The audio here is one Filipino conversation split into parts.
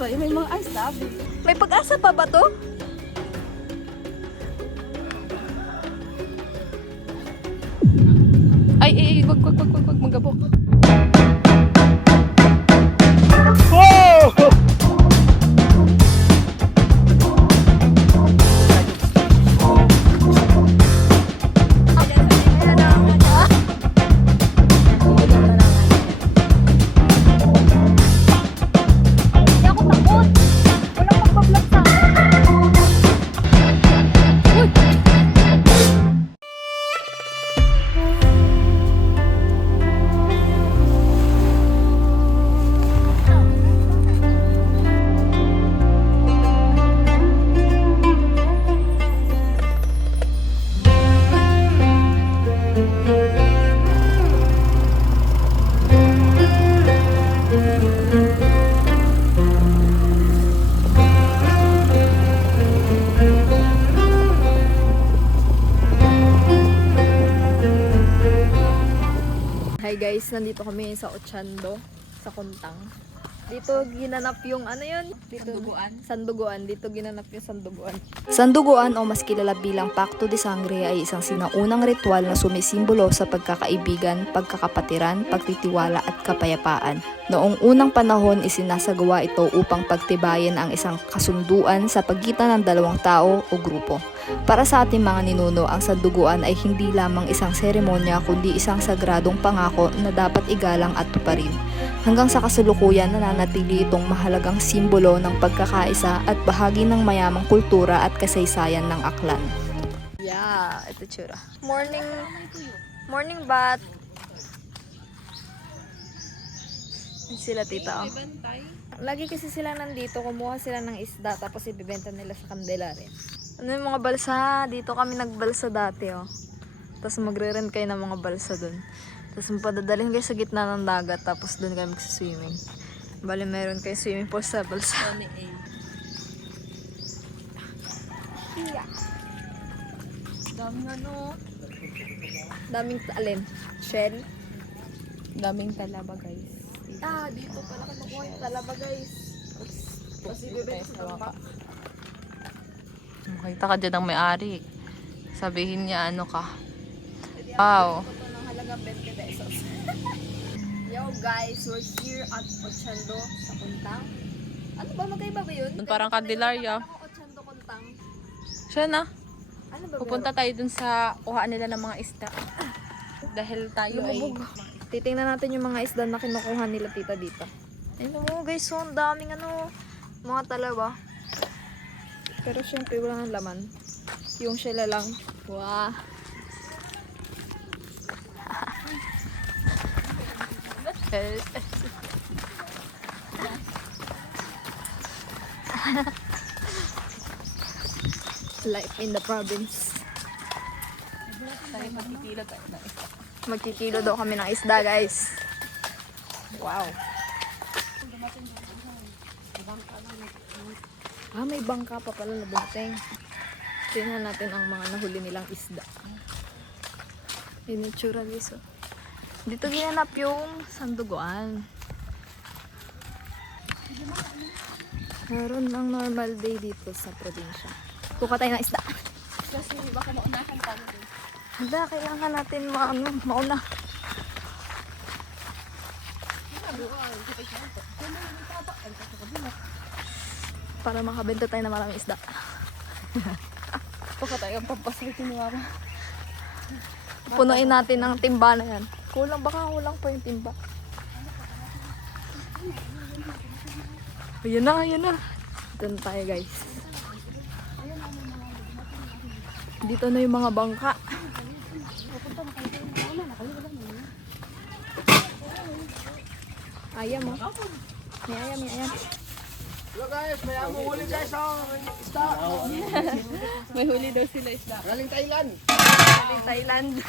ba? May mga ice tabi. May pag-asa pa ba to? Ay, wag, magabok. Hi guys, nandito kami sa Ochando, sa Kuntang. Dito ginanap yung ano yun? Dito, Sanduguan. Dito ginanap yung Sanduguan. Sanduguan o mas kilala bilang Pacto de Sangre ay isang sinaunang ritual na sumisimbolo sa pagkakaibigan, pagkakapatiran, pagtitiwala at kapayapaan. Noong unang panahon, isinasagawa ito upang pagtibayin ang isang kasunduan sa pagitan ng dalawang tao o grupo. Para sa ating mga ninuno, ang sanduguan ay hindi lamang isang seremonya kundi isang sagradong pangako na dapat igalang at tuparin. Hanggang sa kasalukuyan, nananatili itong mahalagang simbolo ng pagkakaisa at bahagi ng mayamang kultura at kasaysayan ng Aklan. Yeah, ito tsura. Morning bat. Sila tita. Oh. Lagi kasi sila nandito, kumuha sila ng isda tapos ibibenta nila sa Candelaria. Ano yung mga balsa? Dito kami nagbalsa dati, oh. Tapos magre-rent kayo ng mga balsa dun. Tapos padadalhin kayo sa gitna ng dagat, tapos dun kayo magsiswimming. Bali, meron kayo swimming pool sa balsa. Yeah. Daming ano. Daming alin? Shell? Daming talaba guys. Dito pala ka makuha yung talaba, guys. Tapos ibibenta sa bangka. Makita ka dyan ang may-ari. Sabihin niya ano ka. Wow. Ito ng halagang 20 pesos. Yo guys, we're here at Ochando sa Kuntang. Ano ba? Magkaiba ba yun? Parang Candelaria. Ochando Kuntang. Siya na. Ano ba? Pupunta tayo dun sa kuhaan nila ng mga isda. Dahil tayo ay... Titingnan natin yung mga isda na kinukuha nila tita dito. Ayun mo guys, so ang daming ano, mga talaba. Pero syempre wala nang laman. Yung sila lang. Wow. Life in the province. Magkikilo daw kami ng isda, guys. Wow. May bangka pa pala na dumating. Tingnan natin ang mga nahuli nilang isda. Yun yung tsura, guys. Oh. Dito ginanap yung sanduguan. Meron ng normal day dito sa probinsya. Kuha tayo ng isda. Kasi baka maunahan tayo dun. Handa, kailangan natin mauna. Para makabenta tayo ng maraming isda. Baka tayo ang pampasalitin ni Mama. Punuin natin ng timba na yan. Kulang pa yung timba. Ayan na. Dito na tayo, guys. Dito na yung mga bangka. Ayam, oh. May ayam. Hello guys, may among huli guys ang isda. May huli daw sila isda. Galing Thailand. Thailand.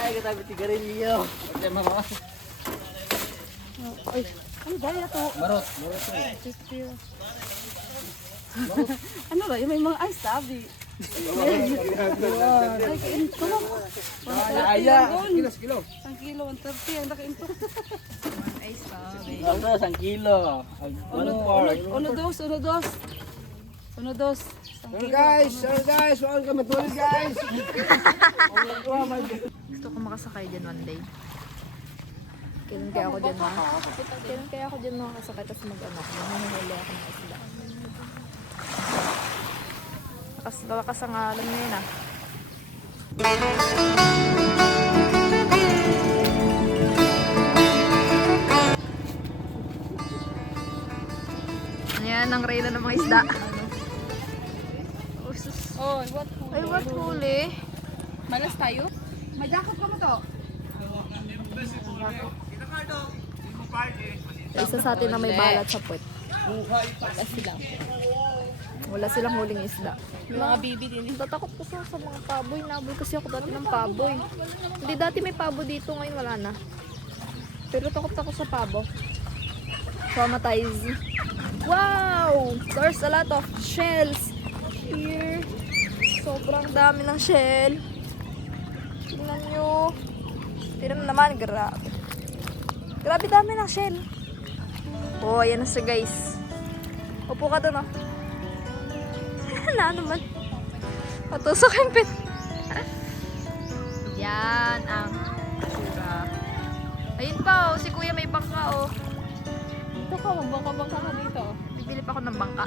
Ay, katabi tigarilyo. Okay, mama. Ay, ano ba ito? Marot. Ano ba? Yung may mga ice tabi. Aya, kilo. Ang kilo, 130 ang nakaintok. Ay, sabi. Ano, 1 kilo. Uno dos. Uno dos. Sorry guys, huwag ka matulog guys. Gusto ko makasakay dyan one day. Kailan kaya ako dyan makakasakay tapos mag-ano, mahuhuli ako ng isla. Lakas ang alam niya yun ah. Ano yan, ang reyna ng mga isda. Oh, what? Ay, what huli? Malas tayo? May jacket pa mo to? Isa sa atin na may balat sa puwet. Wala silang huling isda. Mga bibi din. Tatakot ko sa mga paboy. Naboy kasi ako dati ng paboy. Hindi dati may pabo dito, ngayon wala na. Pero takot ako sa pabo. Traumatized. Wow! There's a lot of shells here. Sobrang dami ng shell. Tingnan nyo. Tingnan naman, grabe. Grabe dami ng shell. Oh, ayan na siya guys. Upo ka doon, oh. Na naman. Patusok yung pin. Yan ang tsura. Ayun pa, oh. Si kuya may bangka, oh. Ito ka, magbangka-bangka ka dito. Bibili pa ako ng bangka.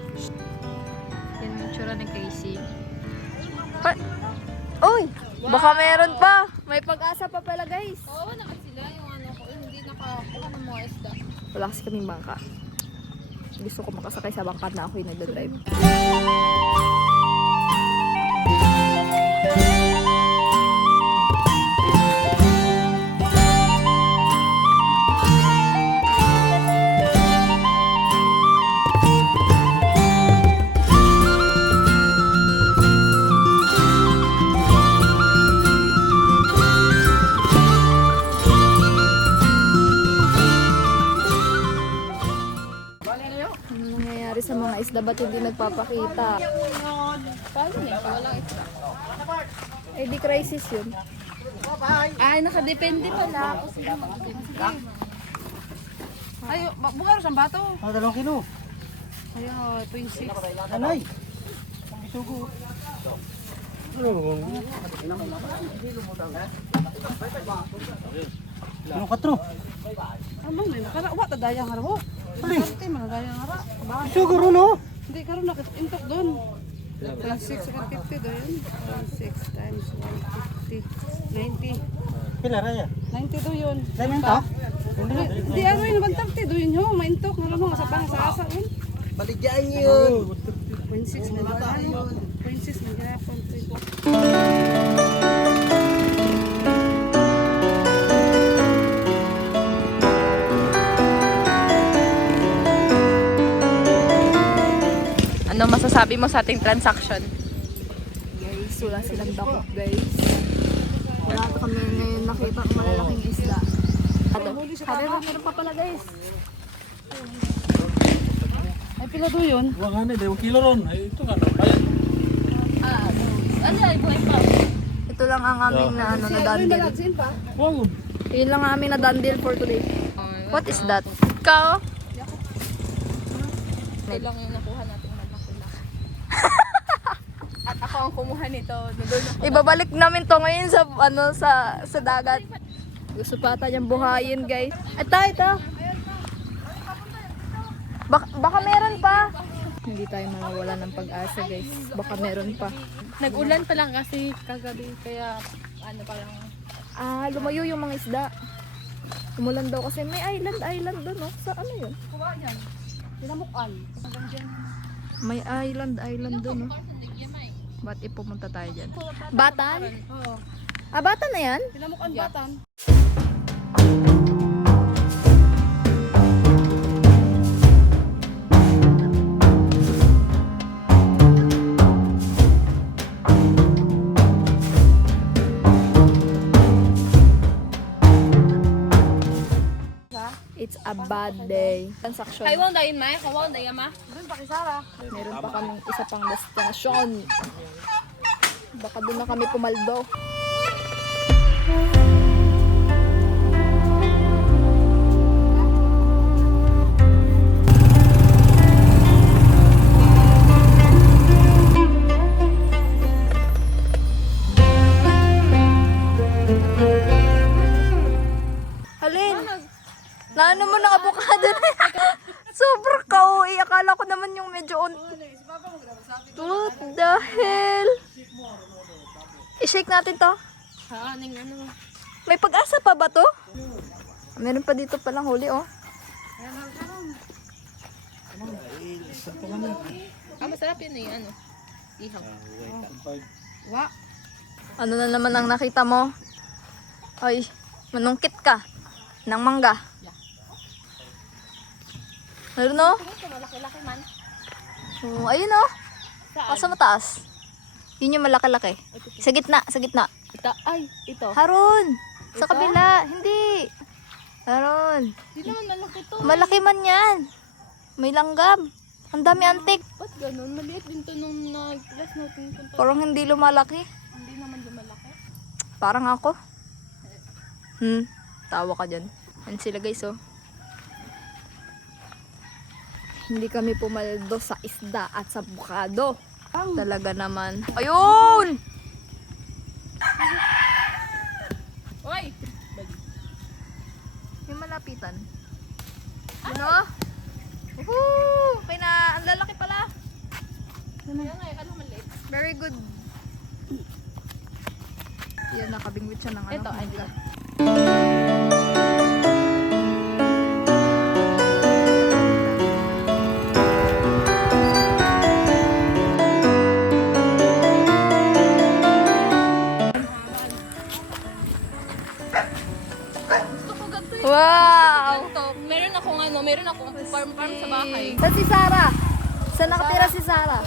Yan yung tsura ng Casey. Uy! Baka meron pa. May pag-asa pa pala, guys. Oo, na sila yung ano ko. Hindi nakakuha ng mga isda. Wala kasi kaming bangka. Gusto ko makasakay sa bangka na ako yung nagdadrive. Ano nangyayari sa mga isda? Ba't hindi nagpapakita? Paano niya? Walang isda. Eh di crisis yun. Ay, nakadepende pala. Kasi ay, bukaro siyang bato. 2 kilo. Ay, 26. Anay. Sugo. Ano katro? Amang na, nakarawa, tadayang harawa. Pati, manadayang hara. Sugo no? Hindi, karoon nakaintok doon. 26, 150 doon. 6 times 150. 90. Pila raya? 90 doon yun. Lemon to? Hindi, ano yun, 130 doon yun. Maintok, naroon sa pang sa asa. Baligyan yun. 0.6 na gahapon. 0.6 na gahapon. Ano masasabi mo sa ating transaction? Guys, wala silang dakot, guys. Wala kami ngayon nakita ang malalaking isda. Meron pa pala, guys. Ay, pila doon yun. Wala nga na, 2 kilo ron. Ay, ito nga, bayan. Ano ay, buhay pa. Ito lang ang aming na, ano, na dandel. Nagsin pa. Wow. Yun lang ang aming na dandel for today. What is that? Ikaw? Ito lang yung nakuha natin magmakula. At ako ang kumuha nito. Nandun ako. Ibabalik namin to ngayon sa ano sa dagat. Gusto pa ata niyang buhayin, guys. Ito. Baka meron pa. Hindi tayo mawawala ng pag-asa, guys. Baka meron pa. Nag-ulan pa lang kasi kagabi. Kaya ano parang... Lumayo yung mga isda. Umulan daw kasi may island doon, no? Sa ano yun? Kuha yan. Tinamukan. May island doon, no? Ba't ipumunta tayo dyan? Batan? Oo. Batan na yan? Tinamukan batan. It's a bad day. Transaction. Kaiwang dahin ma? Kawang dahin ma? Doon pa kisara. Meron pa kaming isa pang destinasyon. Baka doon na kami pumaldo. naman ng avocado na yan. Sobrang kauwi. Akala ko naman yung medyo What the hell? I-shake natin to. May pag-asa pa ba to? Meron pa dito palang huli, oh. Masarap yun eh, ano? Ihaw. Ano na naman ang nakita mo? Ay, manungkit ka ng mangga. Meron, no? Malaki-laki man. Oh, ayun, oh. Sa mataas. Yun yung malaki-laki. Sa gitna, sa gitna. Ito. Haron! Sa kabila. Hindi. Haron. Hindi naman malaki to. Malaki man yan. May langgam. Ang dami antik. Ba't ganun? Maliit din to nung nag-last natin punta. Parang hindi lumalaki. Hindi naman lumalaki. Parang ako. Tawa ka dyan. Yan sila guys, oh. Hindi kami pumaldo sa isda at sa bukado. Talaga naman. Ayun! Oy! Yung malapitan. Ano? Woohoo! Ang lalaki pala. Kaya nga, akala maliit. Very good. Yan, nakabingwit siya ng ano. Ito, ay, mangga. Wow! Ito, meron akong farm sa bahay. Saan si Sarah? Saan nakatira si Sarah?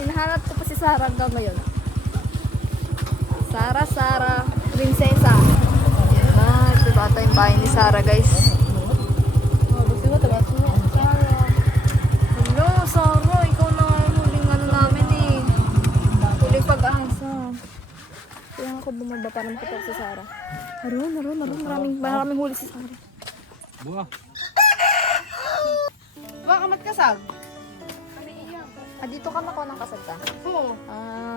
Hinahanap ko pa si Sarah hanggang ngayon. Sarah, prinsesa. Yan na, ito bata yung bahay ni Sarah, guys. Hello, Sarah, ikaw na nga yung huling ano namin eh. Huling pag-asa. Kaya ako bumaba para makita si Sarah. Haron. Maraming huli si Sarah. Baka matkasag. Dito ka makuha ng kasag ka? Oo.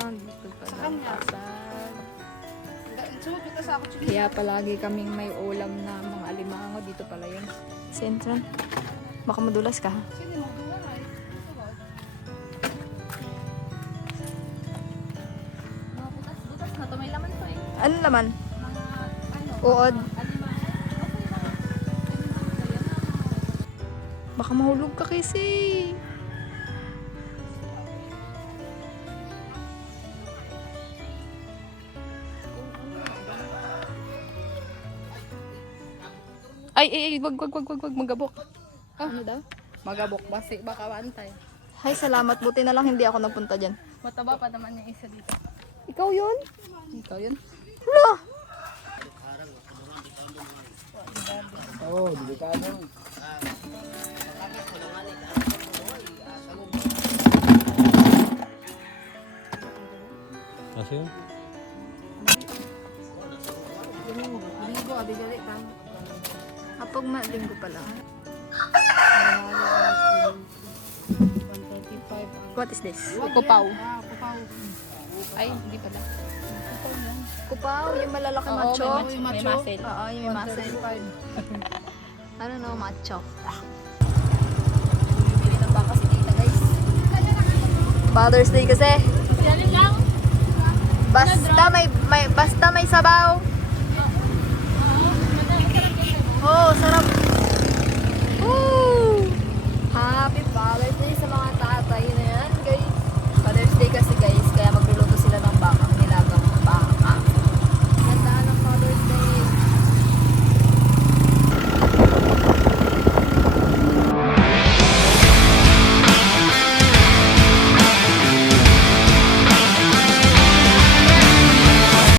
Dito ka Sa ng kanya. kasag. Sumod ka sa ako. Kaya palagi kaming may ulam na mga alimango. Dito pala yun. Sentran. Baka madulas ka ha? Sino mo doon ay? Butas na to, may laman to eh. Ano naman? Uod. Baka mahulog ka kasi. Ay, wag, magabok. Ano daw? Magabok, baka maantay. Hay, salamat. Buti na lang hindi ako napunta dyan. Mataba pa naman yung isa dito. Ikaw yun? Ikaw yun? Hala! Oo, delikado. Kasi yun? Linggo, abigali ka. Kapag linggo pa lang. 135. What is this? Kupaw. Kupaw. Ay, hindi pala. Kupaw, yung malalaki Oo, macho. may muscle. Oo, yung may muscle. Ano no, macho. Bibili ng baka si tita, guys. Father's Day kasi. Yan lang. Basta may sabaw. Oh, sarap